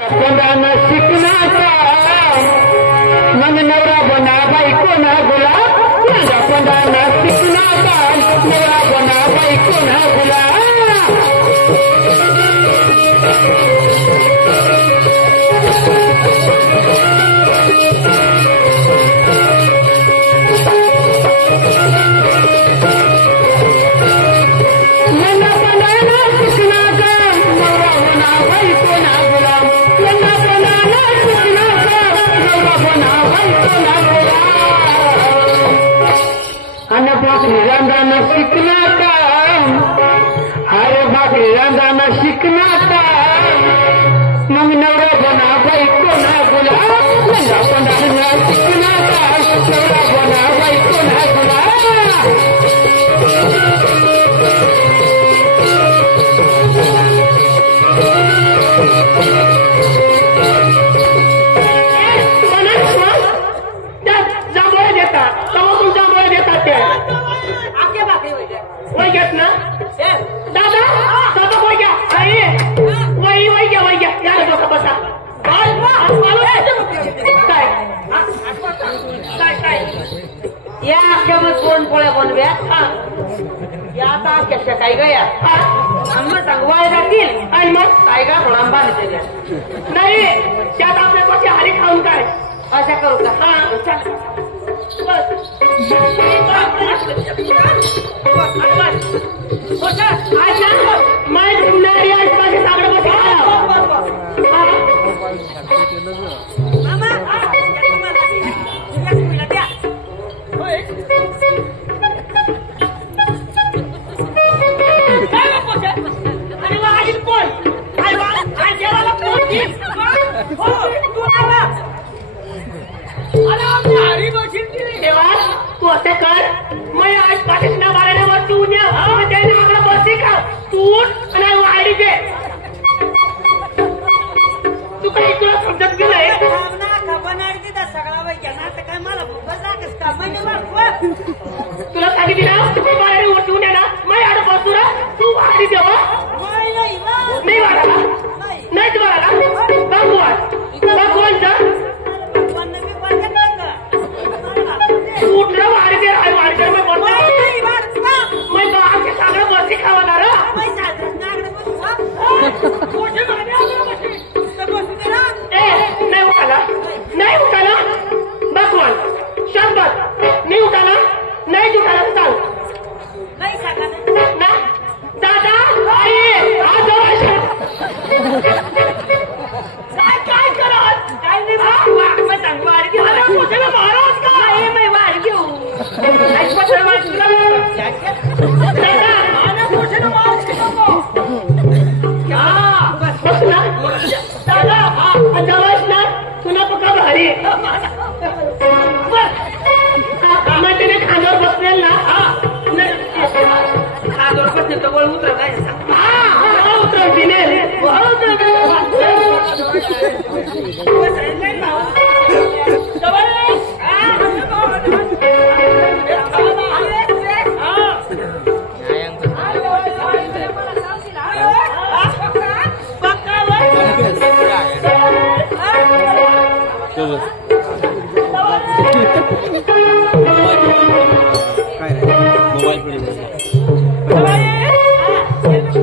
कोणाला शिकण्याचा मग नवरा बना बायको ना गुला कोणाला शिकण्याचा नवरा बना बायको ना गुला रंगाना शिकनाता अरे बाकी रंगाना शिकनाता मग नवरा बना बायको ना गुला रंगा शिकनाता नवरा बना बायको ना गुला जांभळे देतात तवा जांभळे देतात ते वही घेत ना दादा दादा वही घ्या वही घ्या यार बसा बसा काय या अख्यावर दोन पोळ्या बनव्या या आता अख्या काय गया आम्हाला सांगवाय लागतील आणि मग काय का थोडा नाही त्यात आपल्या पाशी हारी खाऊन काय अशा करू का हा मैं घूमणारी आज पाशी सागड तू असे कर मैं आज पाकिस्तान वाले वरती उद्या आगड बसी का तूट आणि वाढी दे तू काही तुला समजत की नाही काय मला तुला सांगितली ना तुम्ही वाढी वरती उद्या ना मैं आड बसू ना तू वाढी देवा नाही वाढाला नाही तू वाढाला भगवान जा उठलं वाढी दे मैं बोलता मैं तो आपके सागड बसी खावणार नहीं उठाला भगवान शब्द नहीं उठाला नहीं उठाला सांग ना दादा आई आज काय करत काय नाही मैं सांग वाढ घेऊ तुझे महाराज का मैं वाढ घेऊ दादा तुला पक्का भारी मग त्याने खांद्यावर बसलेल ना खांद्यावर बसले तर वळ उतरत आहे उतरव तिने मोबाईल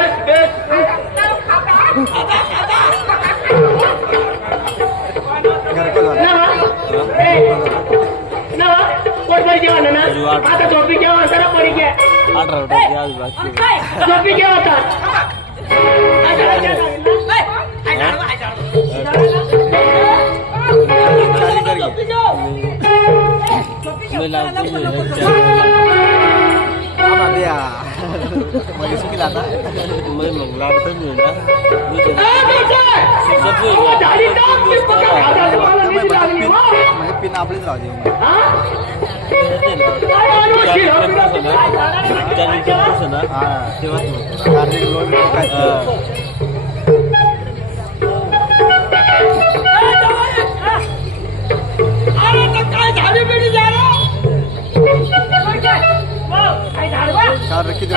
बेस्ट बेस्ट पोट भर जेवण ना आता झोपी जेवण जरा पडी घ्या झोपी घ्या आता पिन आपलीच राहू दे चार रखी दे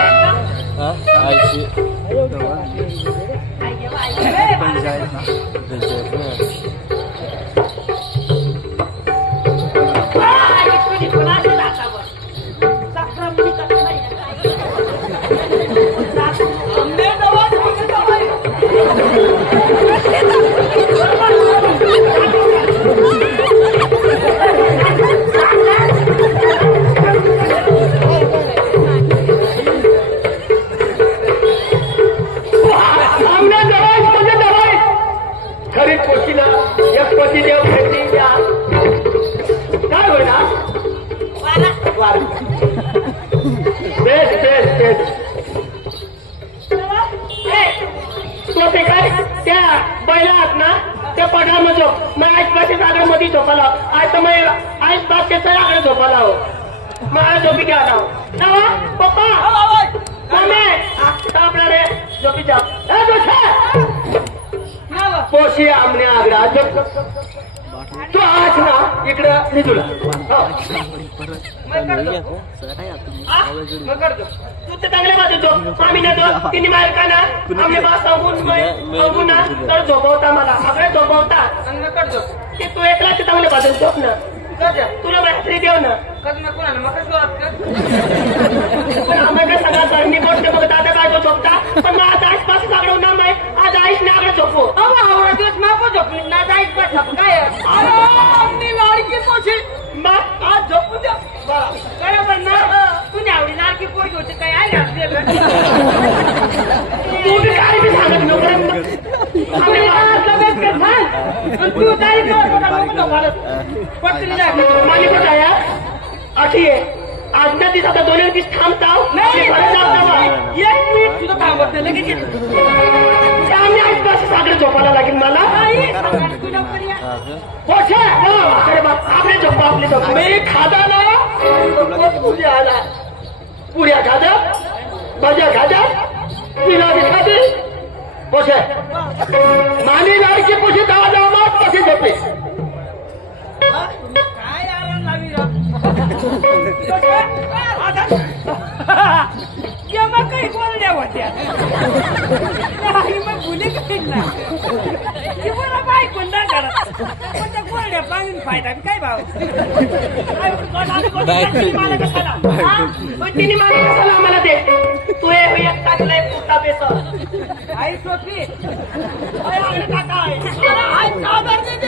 खरी पोशी ना एक पोशी देव भेटली द्या काय होईना बेस्ट बेस्ट बेस्ट तो ते काय त्या बैलात ना त्या पडामध्ये मग आईस बाचे आगळ मध्ये झोपाला आज तर मग आईस बाचे आगळ झोपाला हो मला झोपी घ्या ना पप्पा मम्मी आपला रे झोपी जा पोशी आमने आगळा तू आज ना इकडं निघूला तू तर चांगल्या बाजूचो आम्ही ना तो तिने मालका ना आम्ही बा सांगून ना तर झोपवता मला आगळे झोपवता ते तू एकला ते चांगल्या बाजून झोप ना तुला मैत्री देव ना आम्हाला सगळा करणी गोष्ट बघ दादा बायको झोपता पण मग आज आईस पास लागलो ना माय आज आईस ना आगळे झोपू आवडा दिवस मागो झोपली ना आईस पास काय लाडकी पोशी मग आज झोपू द्या बरोबर ना तुझी आवडी लाडकी पोरगी होती काय आहे तू काय बी सांगत नको तू काय मालिकच आहे अशी आहे आजच्या दिवस आता 2 दिवस थांबताव नाही एक मिनिट तुझं थांबत नाही लगेच आम्ही आईस सागरे झोपायला लागेल मला अरे बाप आपले झोपा आपले झोप मी खादा ना आला पुऱ्या खाद्या भाज्या खाद्या पिलावी खाते पोसे मानी लाडकी पोशी दवा जावा मग कसे झोपे काय मग काही बोलल्या होत्या मग गुन्हे काही बोला बाय कोणता करत कोणत्या गोरड्या पाणी फायदा काय भाव तिने मला कशाला आम्हाला दे तू एक टाकलाय पुरता बेस आई सोपी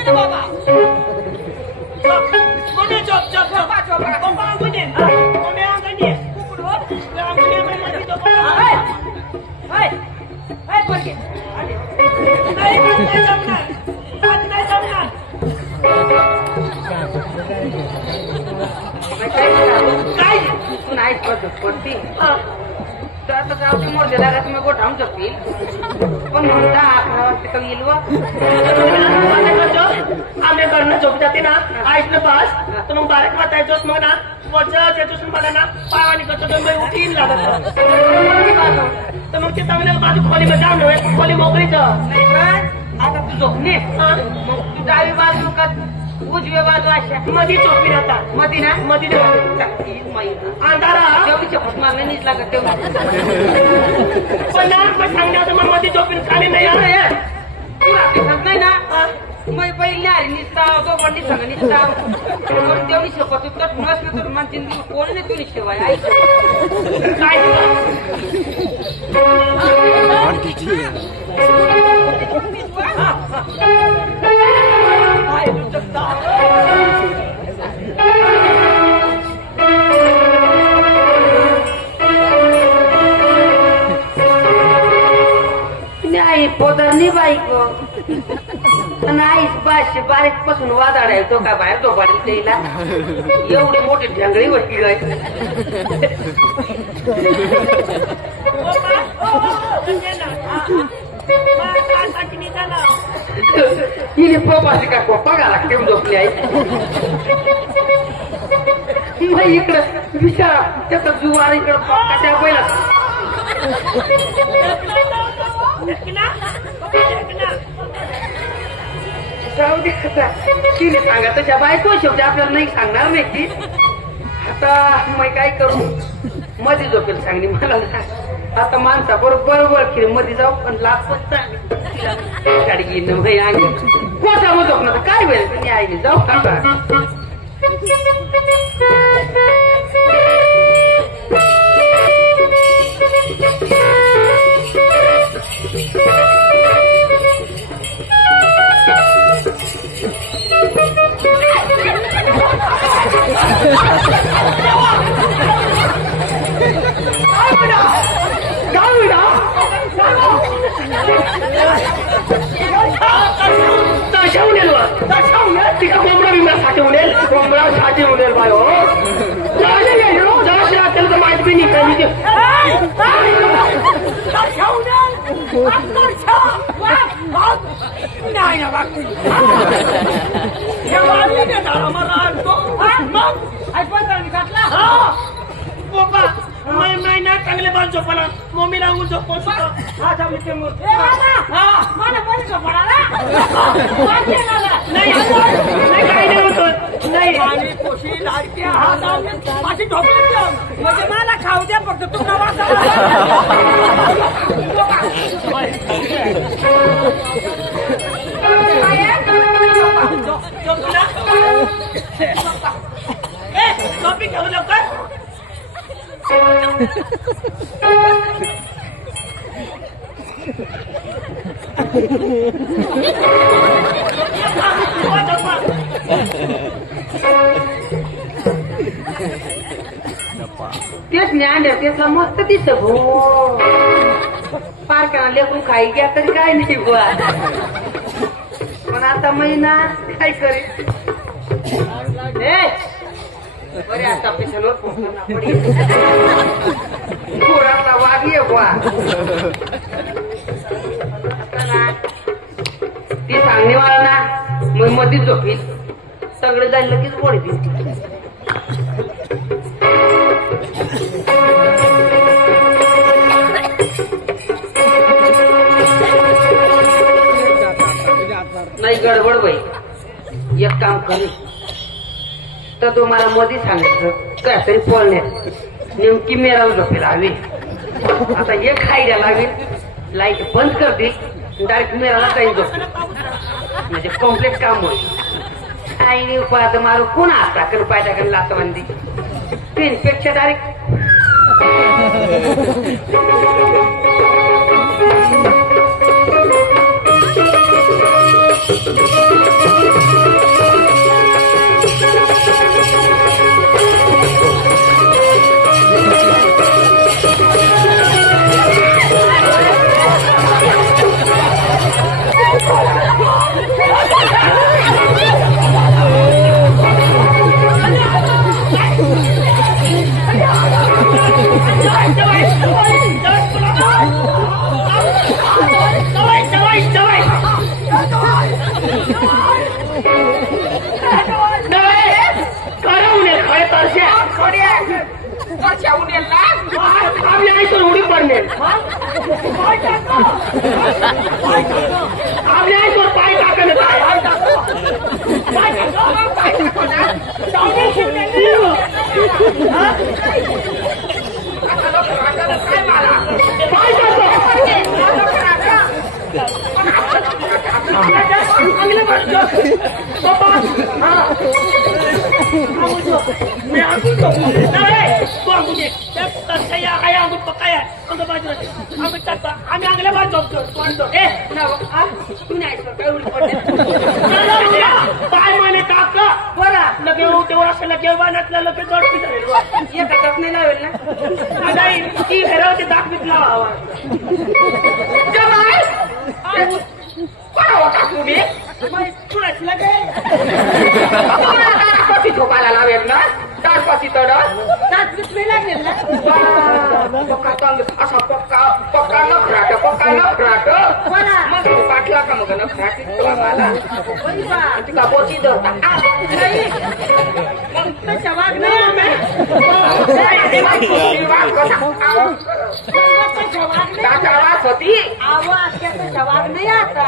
बाबा कोणी चोप चोप काय नाही पडती मोठे दादा तुम्ही गोठावून जपील पण म्हणता 11 वाजता कमी येईल आम्ही करणं झोप जाते ना आईसनं पास तर मग 12 वाजायचोच मग ना वरचं मला ना पावानी करतो तर मग उठीन लागत तर मग ते चांगलं माझी खोलीमध्ये जाऊन खोली मोकळीच आता तू झोपणे मग तू डावी बाजू का उजव्या बाजू अशा मधी झोपी राहता मधी ना मधी अंधारा जेवढी चपट मारणे नीच लागत तेव्हा पण सांगण्याचं मग मधी झोपीन खाली नाही तू रात्री सांग नाही ना मग पहिले आली निसताव तो बंडी संग निसताव पण तेवढी शपथ तर नसलं तर मन जिंदगी कोण नाही तुला शिवाय आई काय नाही पोदरनी बाईक नाही बारीक पासून वादाड आहे तो का बाहेर तो बारीक द्यायला एवढी मोठी ढंगळी होती गाय हिने पोपाशी का कोपा घाला केम झोपली आहे इकडं विचारा त्याचा जुवार इकडं त्या पहिला जाऊ दे तिने सांगा तशा बायको शेवटी आपल्याला नाही सांगणार नाही की आता मग काय करू मध्ये झोपेल सांगली मला आता माणसा बरोबर खिर मध्ये जाऊ पण लाच गाडी घेईन भाई अंगी कोणता मग झोपणार काय वेळ तुम्ही आईने जाऊ आता तिका कोंबडा बिमडा साठवून कोंबडा साठवून बायो त्याला तर माहिती नाही नाही ना चांगले बाल झोपाला मम्मी लागून झोपतो काही नाही होत नाही म्हणजे मला खाऊ द्या फक्त तुम्हाला कॉपी घेऊ लवकर तेच ज्ञान त्याचा मस्त दिसत हो पार्काला लेकरू खाई घ्या तरी काय नाही बुवा पण आता महिना काय करेल बरे आता पिछावर पोराला वागी बुवा ती सांगणे मला ना मग मधीच झोपी सगळे जाईल लगेच बोडी नाही गडबड बाई एक काम करू तर तुम्हाला मोदी सांगितलं काय तरी पोळण्यात नेमकी मेराला झोपेल हवी आता एक खायला लागेल लाईट बंद करते डायरेक्ट मेराला काही झोपेल म्हणजे कम्प्लीट काम होईल आईने उपाय मारू कोण आता कर पाय टाकून लातवंदी पेनपेक्षा डायरेक्ट उडी पडणे आपल्या आईवर पाय टाकलं पाय अंगले भरतो पप्पा हा मी आंगुतो नाही तू आंगुते तसं या काय आंगुत पक्का या कोणतं बाजूला आम्ही टाकतो आम्ही अंगले भरतो तोडतो ए ना तू नाही काय उलट पडते काय म्हणे टाकलं बरं लगे तेव्हा असं लगे बाणातलं लगे जोडपी झालेलं एका टक नाही लावेल ना नाही ती हेरावते दाखवीत लावा झोपायला लावेल ना तारपाशी तड नाही लागेल ना असा पक्का नखराट मग पाठला का मग नखराट मला तिका पोची धरता आवाज होती आवाज नाही आता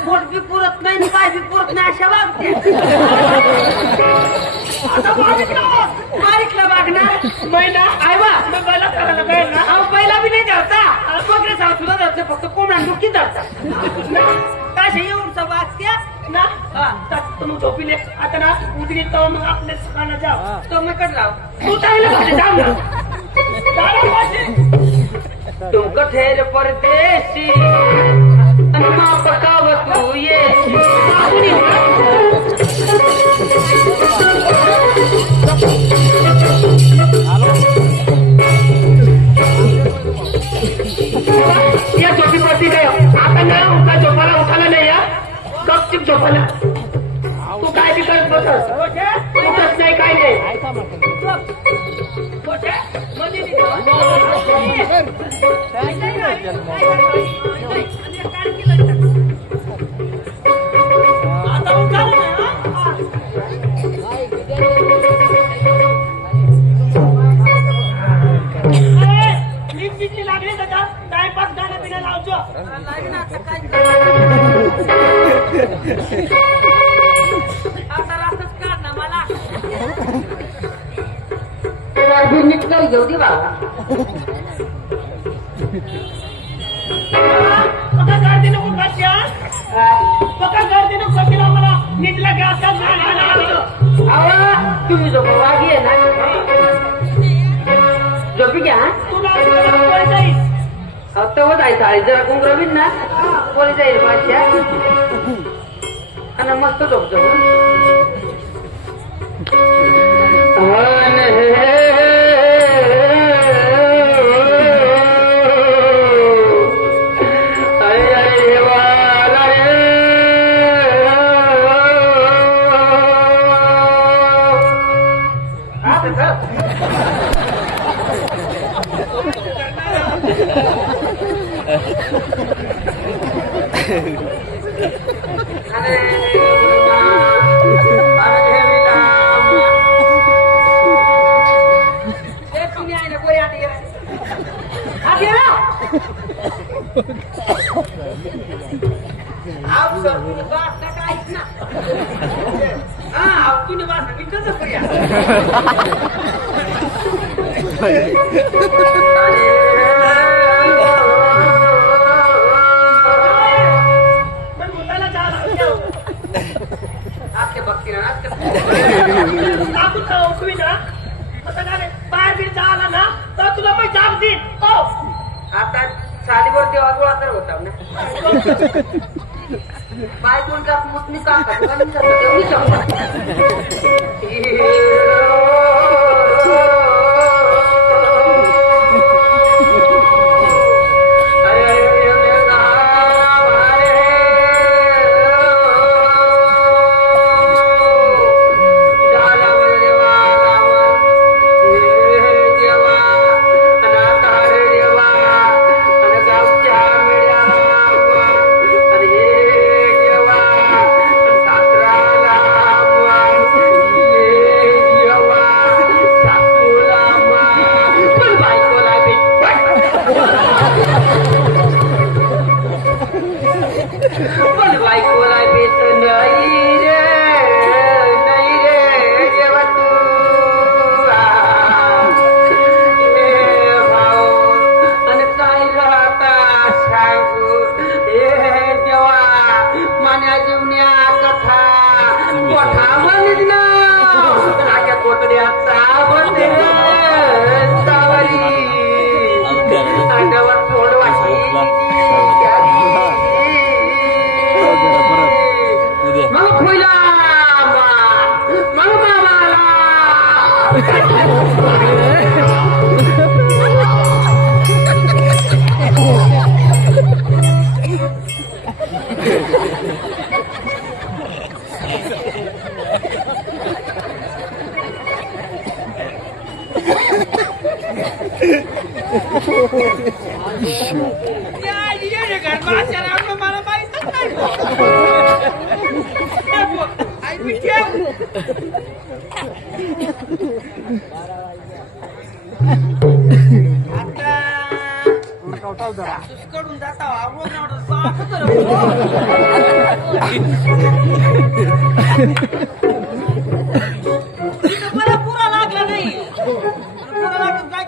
पोट बी पुरत नाही पाय बी पुरत नाही अशा वागते बारीकला वागणार महिना आयवा मला करायला पाहिजे ना पहिला बी नाही धरता वगैरे सासूला धरते फक्त कोंबडा डुकी धरतात कशा येऊन वागत्या ना तुम्ही झोपिले आता ना उजरी तो मग आपल्या सकाळला जाऊ तो मग कट लाव तू चांगलं जाऊ ना तुमको ठेर परदेसी अन्मा पकाव तू ये या झोपी पडती काय आता ना उका झोपाला उठाला नाही या गपचिप झोपाला तू काय बी करत बसस उठत नाही काय नाही आता उठाला नाही लागली का टाइमपास गाणं पिणं लावतो आता रास्तच काढ ना मला निघतो घेऊ दे बाबा पका गर्दी नको खात्या पका गर्दी नको खात्या मला निघला की आता आवा तुम्ही जो वागी आहे ना झोपी घ्या तुला जाईल तेव्हा जायचं आहे जरा कुंकरवीन ना पोली जाईल माझ्या आणि मस्त झोपतो बाहेर बिर झाला ना तर तुला मग जाब देईल आता साडीवर देवा गोळा तर होता ना बाय कोणता मुतनी का मान्या जीवन्या कथा मोठा म्हणत ना नाक्या कोटड्याचा बंदे सावरी अंगावर थोड वाटी मग खुला मग मामाला मला माहितच नाही कडून जाता मला पुरा लागला नाही पुरा लागला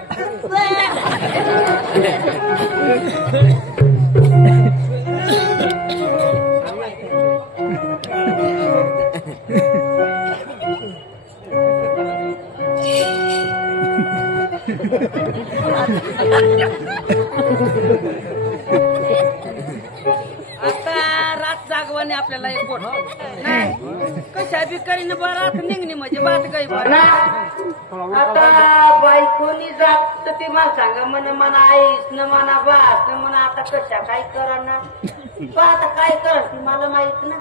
आता रात जागवाने आपल्याला एक बोट नाही कशा बिकारीने बरात निघणे म्हणजे बात काही आता बायकोनी जात तर ती मला सांगा म्हणे मला आईस न म्हणा बास न म्हणा आता कशा काय करा ना आता काय करा ती मला माहित ना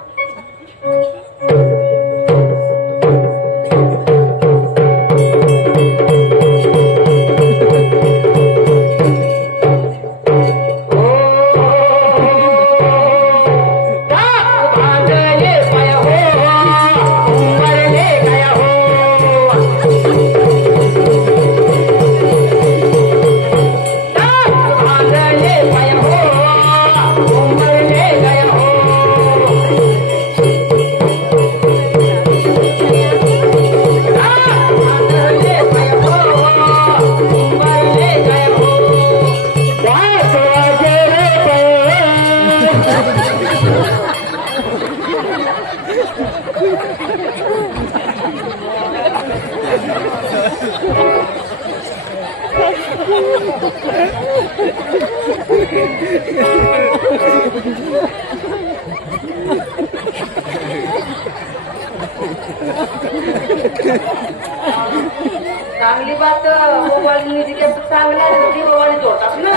चांगली बात मोबाईल म्युझिक चांगला मोबाईल जोडतात ना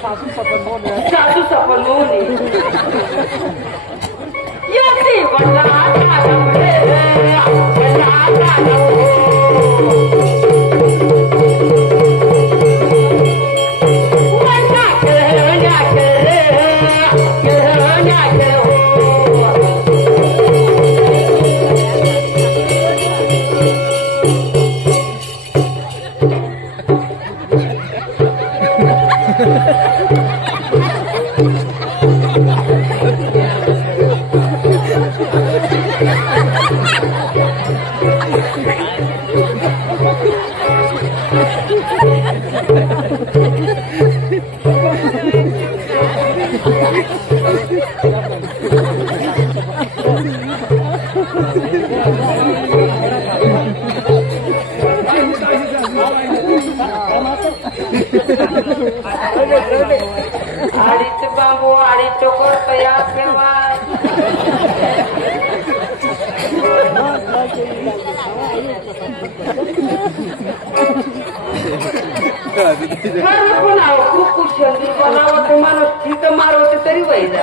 सासू सपन मोहनी आडीच बांबू आडीच चोकर तयार केव्हा खूप शंदीर बनावं माणूस ठीक मारवते तरी वैल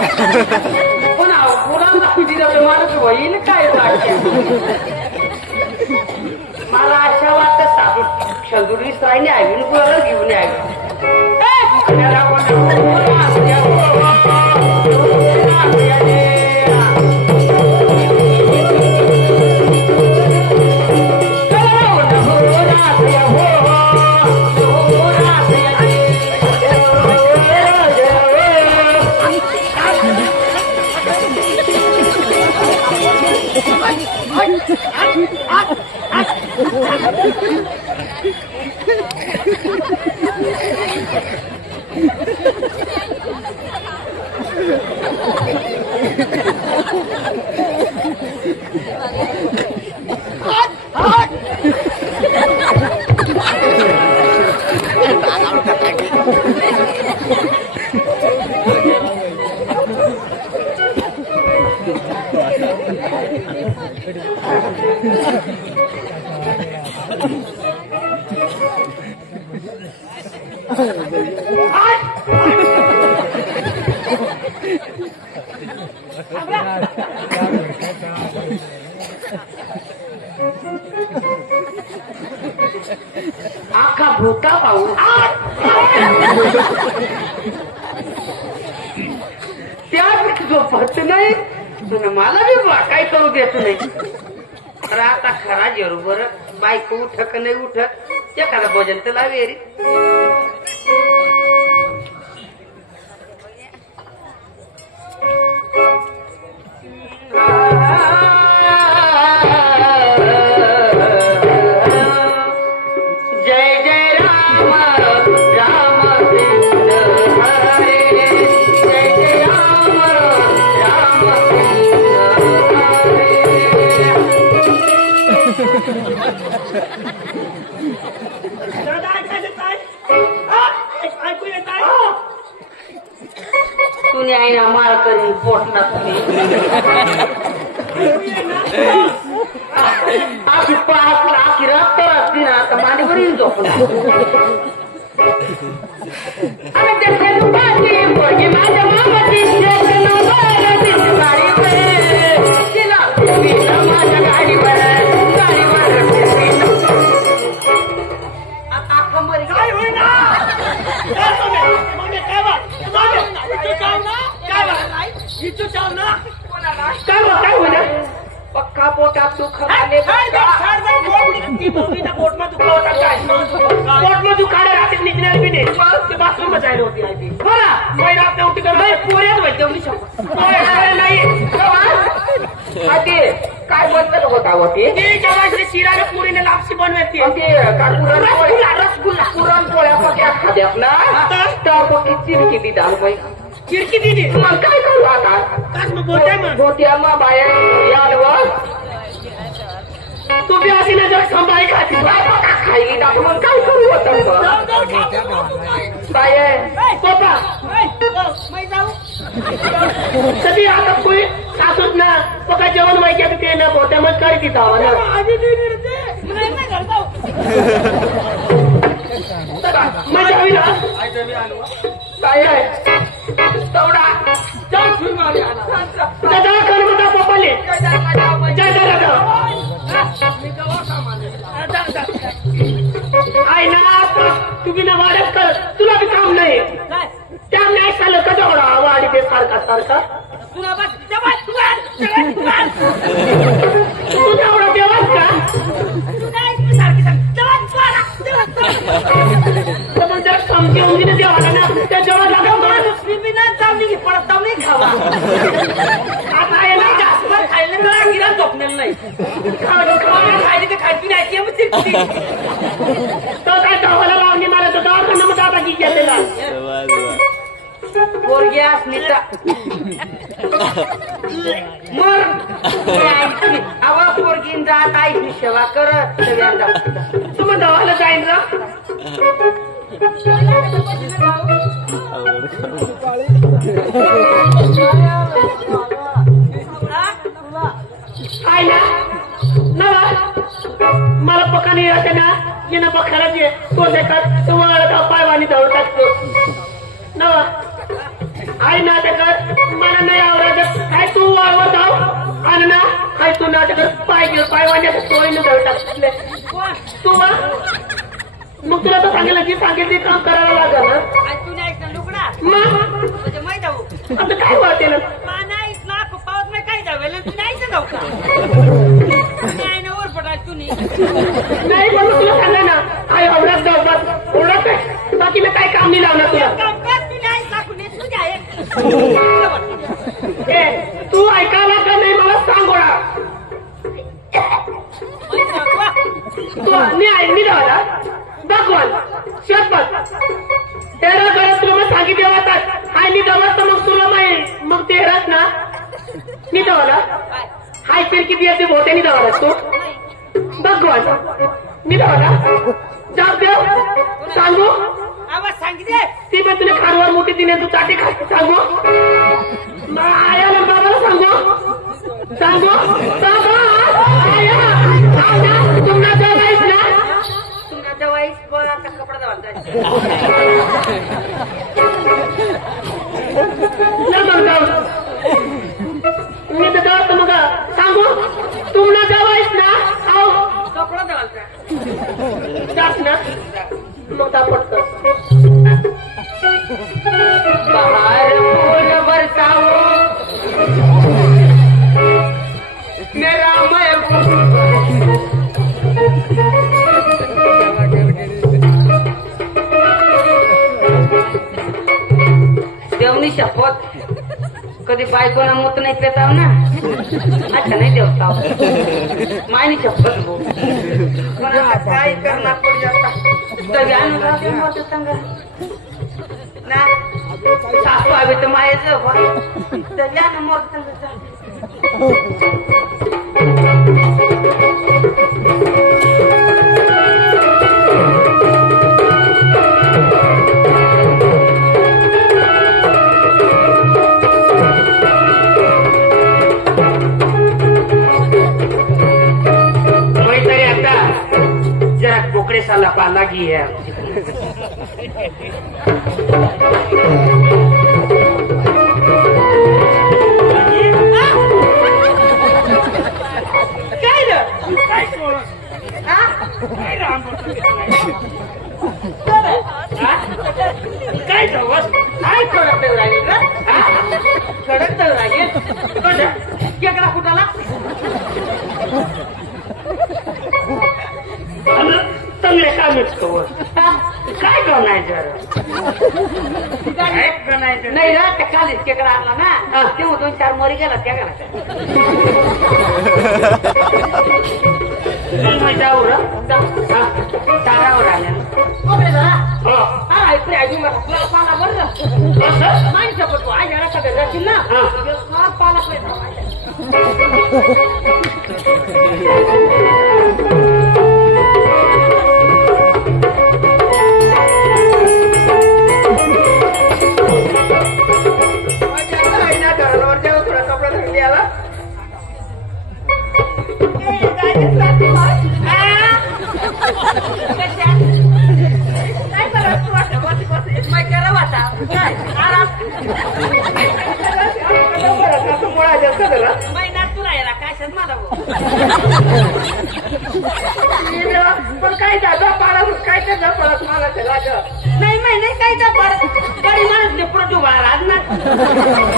पण पुरा माणूस होईल काय वाटते मला अशा वाटत साधू शंदुरी साईने आवीन कुणाला घेऊन यावी आखा भूता पाहून त्यात झोपत नाही मला बी काही करू देत नाही. तर आता खरा बरोबर बायको उठक नाही उठत एखादा भोजन तर लावे रे. जय जय राम राम कृष्ण हरे जय जय राम राम तुने आई ना मार करून पोटला तुम्ही आखी 5 लाख रक्त असती ना तर मांडीवरील झोपला. आणि त्याच्या दुपारची पोरगी माझ्या मामाची तिला माझ्या गाडीवर आता खंबरी काय होईना काय होईना पक्का पोटात दुख आले पोटમાં દુખાવો પોટમાં દુખાડે રાતે નીકળ્યા બી નહીં તે બાથરૂમ માં જાય હોતી આઈ બોલા કોઈ રાતે ઉઠી ગયો પોરે જ વચ્ચે કોઈ નહીં आधी काय बद्दल होता होती ते जेव्हा शिराने पुरीने लापसी बनवायची रसगुल्ला पुरणपोळ्या पक्या खाद्यात ना तर चिरकी दिली आम्ही चिरकी दिली मग काय करू आता काच मग बोट्या मग बोट्या मग बाहेर याल तू बी अशी ना जर संभाळी खाती खायली टाकू मग काय करू होतं बाहेर पप्पा कधी आता कोणी सासूच ना पका जेवण माहिती ते ना बोट्या मग काय तिथं हवा ना मजा हवी ना काय तेवढा दादा कर बघा पप्पाले जय दादा आई ना तुम्ही ना वाढत कर तुला बी काम नाही त्या नाही चाललं का जेवढा वाढी ते सारखा सारखा तू जेवढा देवास का मग जर समजी उंदीने देवाला ना त्या जेवढा चावली पडत चावली खावा आता आहे ना जास्त खायला ना गिरा झोपणार नाही खायला ते खायची नाही तो काय दवाला लावणी मला तर दवाखाना मग आता की घेतलेला पोरगी असली मर आवा पोरगीन जात आईची सेवा करत तुम्ही दवाला जाईन ना काय ना नवा मला पकाने येते ना ये ना पखाला जे तो देखात तो वळता पायवानी धाव टाकतो नवा आई ना देखात मला नाही आवडत काय तू वळवर धाव आणि ना काय तू ना देखात पायवानी तोयनं धाव टाकले तू मग तुला तर सांगितलं की सांगितले काम करायला लागल ना आता काय वाटते ना नाही पण तुला सांगा ना आई एवढाच जाऊ ओळख आहे बाकी मी काय काम नाही लावणार तुला तू ऐकायला का नाही मला सांग ओळा तू मी लावला भगवान शपथ तेरा घरात तुला मग सांगितले वाटतात हाय मी गावात तर मग तुला माहिती मग तेराच ना मी दवाला हाय पेर किती येते भोट्यानी दवाला तू भगवान मी दवाला जाऊ देव सांगू आवाज सांगितले ती पण तुला खारवर मोठी तिने तू चाटे खा सांगू आयाला बाबाला सांगू बाबा आया तुमना जवाईस ना तुमना जवाईस आता कपडा दवाल मी तर जाऊ मग सांगू तुम्हाला जवायच ना आओ कपडा घालता जास ना नोटा पडत बाहर फूल बरसाओ मेरा देवनी शपथ कधी बायकोना मूत नाही पेताव ना अच्छा नाही देवताव मायनी शपथ गो पण काय करणार पड जाता तरी अनुराग मोठं सांगा ना सासू हवी तर मायाचं तरी अनु मोठं सांगा बोकड़े साला पाला की है काय कडक राहील कडक राहील केकडा कुठाला चांगले कामच कवर काय गणायचं नाही ना त्या कालीच केकडा आणला ना तेव्हा 2-4 मोरी गेला त्या गणाच्या जाऊ तारावर आल्या ऐकू ऐकू मला पाला बरं माणसं पडतो आज याला सगळं जाशील ना पाला महिन्यात तुला याला काशात मला पण काय जागा पाडा काय त्या पडत मला नाही महिने काय त्या पडत गाडी माणूस ते पडतो आज ना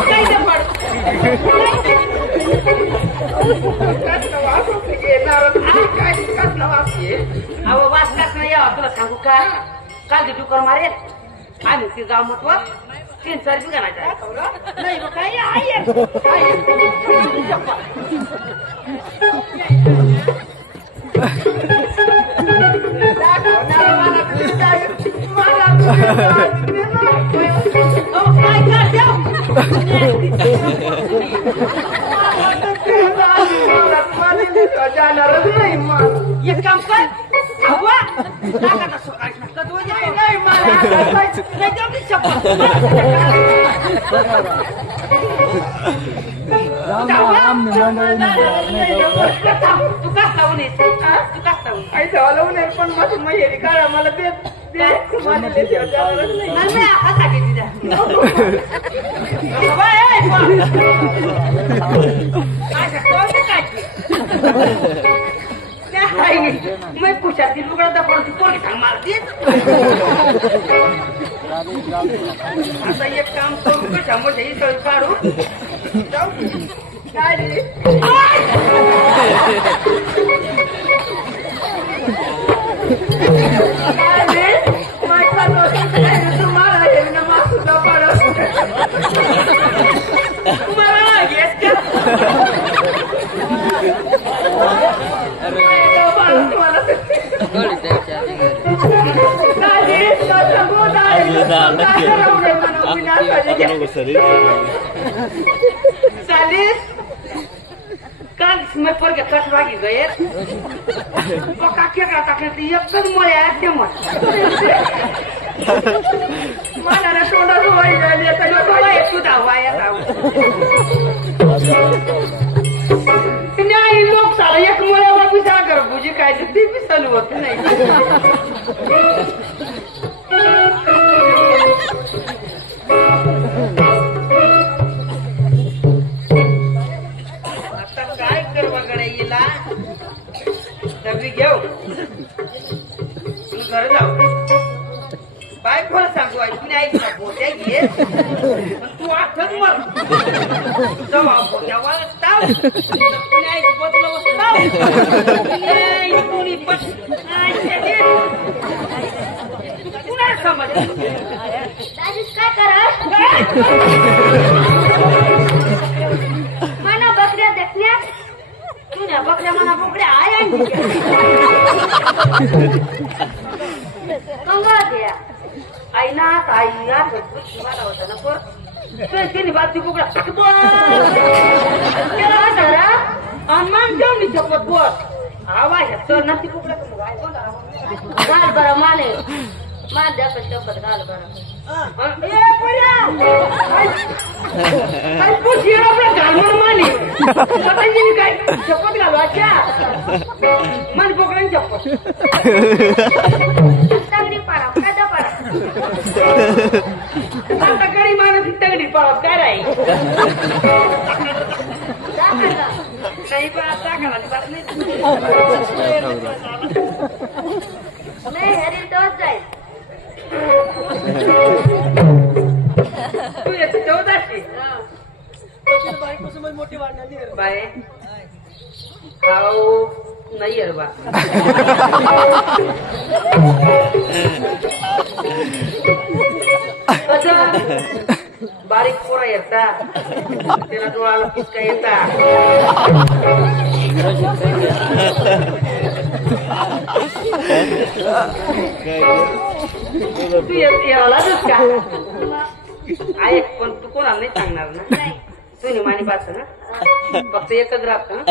काय त्या पडत अहो वाचताच नाही यावं तुला सांगू का काल ते डुकर मारेल आम्ही ती गाव महत्व 3-4 बी गाणायचा नाही मग काय आहे जाणारच नाही मग एक काम कर तू का खाऊन येते तू का खाऊन आई जावं नाही पण माझी महेरी काढा मला देत मैं कुशाची लुगडा दपडती पोरगी सांग मारती आता एक काम करू कशामध्ये ही सळ काढू काय रे तुम्हाला सुद्धा पडत तुम्हाला येस का चालीस काल मैं पर के कट लागी गए पक्का केकडा टाकले तर एकच मोळे आहेत ते मग मला तोंडा धुवाई झाली सुद्धा वाया नाही लोक साला एक मुळे विचार कर बुजी काय ते बी चालू होत नाही तुला ऐकलं पोत्या घे तू आठच मग जवा पोत्यावर ताव तुला ऐक बदल बसताव कोणी पण तुला समज काय करत मना बकऱ्या देखल्या तुझ्या बकऱ्या मना बोकड्या आया कंगा द्या आई ना आई ना मला होता ना पर तिने बाजू बोकड्या अनुमान ठेव मी चपत बोल आवाज तर नक्की बोकड्या घाल बरं माने मान द्या शपथ घाल बरं काय शपथ घालू अच्छा मन बोकड्याने शपथ तगडी पाडा काय पाडा आता गडी माणूस तगडी पाडा काय राही नाही नाही हरी तोच जाईल तू येते चौदाशे मोठी वाढणारी बाय खाऊ नाही अरे बा बारीक पोरा येता त्याला डोळाला पुचका येता तू यालाच का ऐक पण तू कोणाला नाही सांगणार ना तुझी मानी पाच ना फक्त एकच राहत ना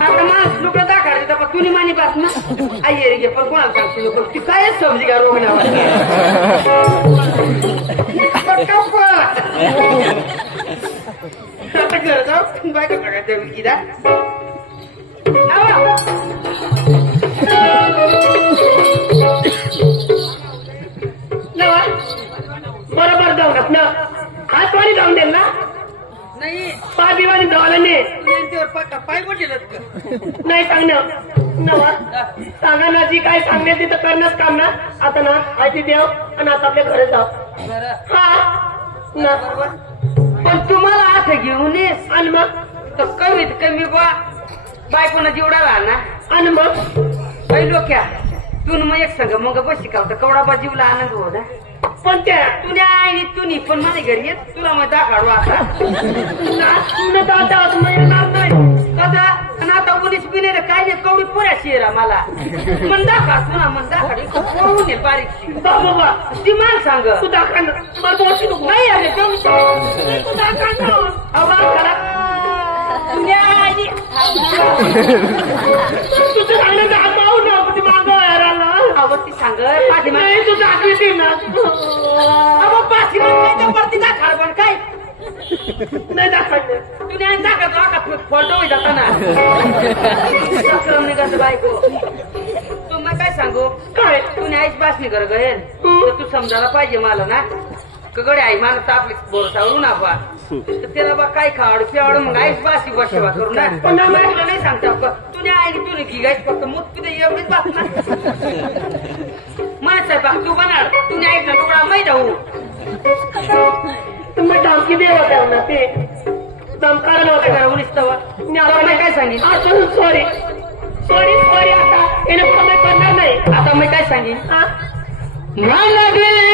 आता मास लोक दाखवते तर तुझी मानी पाच ना आई रे पण कोणाला सांगते लोक ती काय समजी का रोग नावा आता घर जाऊ बायका टाकायचं विकीदा बरोबर जाऊन ना हात वाणी जाऊन देईल ना नाही पाय बिवानी धावाला नाही त्यांच्यावर पक्का पाय पडलेलं नाही सांगणं नवा सांगा ना जी काय सांगण्यात तिथं करणंच काम ना आता ना आयती देव आणि आता आपल्या घरी जाऊ हा ना पण तुम्हाला हात घेऊन येस आणि मग तर कमीत कमी बा बायकोना जेवढा राहा ना आणि मग पहिलो क्या तू मग एक संग मग बशी का कवडा बा जीवला आनंद होता पण त्या तुला आणि तुनी पण माझ्या घरी येत तुला मग दाखवाडू आता तुला तर आता मग येणार नाही कदा आणि आता उनीस बिने काय नाही कवडी पुऱ्या शिरा मला मन दाखवा तुला मन दाखवाडी पळून ये बारीक बाबा ती मान सांग तू दाखवा ना मला बोलशी नको नाही अरे तू दाखवा ना आवाज करा तुझं सांगणं दाखवाऊ ना ती मागं याराला ती सांग पाठीमा नाही तू दाखवते ना पाठीमा वरती दाखवा पण काय नाही दाखवायचं तुम्ही दाखवतो का फोटो जाताना निघायचं बायको तू मग काय सांगू काय तुम्ही आईच बासनी कर गहेल तर तू समजायला पाहिजे मला ना गडे आई मला तर आपली बोरसावरून आपण तर त्याला बा काय खावड पिवाड मग आईच बासी बसेवा करू ना पण तुला नाही सांगता तुने आई तुने घी गायच फक्त मुत तुझे एवढीच बात ना मला साहेब तू बनाड तुने ऐकलं तुला माहित होऊ तुम्ही धमकी देवा त्यांना ते धमकार नव्हते उन्नीस तवा मी काय सांगेन सॉरी आता याने कमी करणार नाही आता मी काय सांगेन मला दिल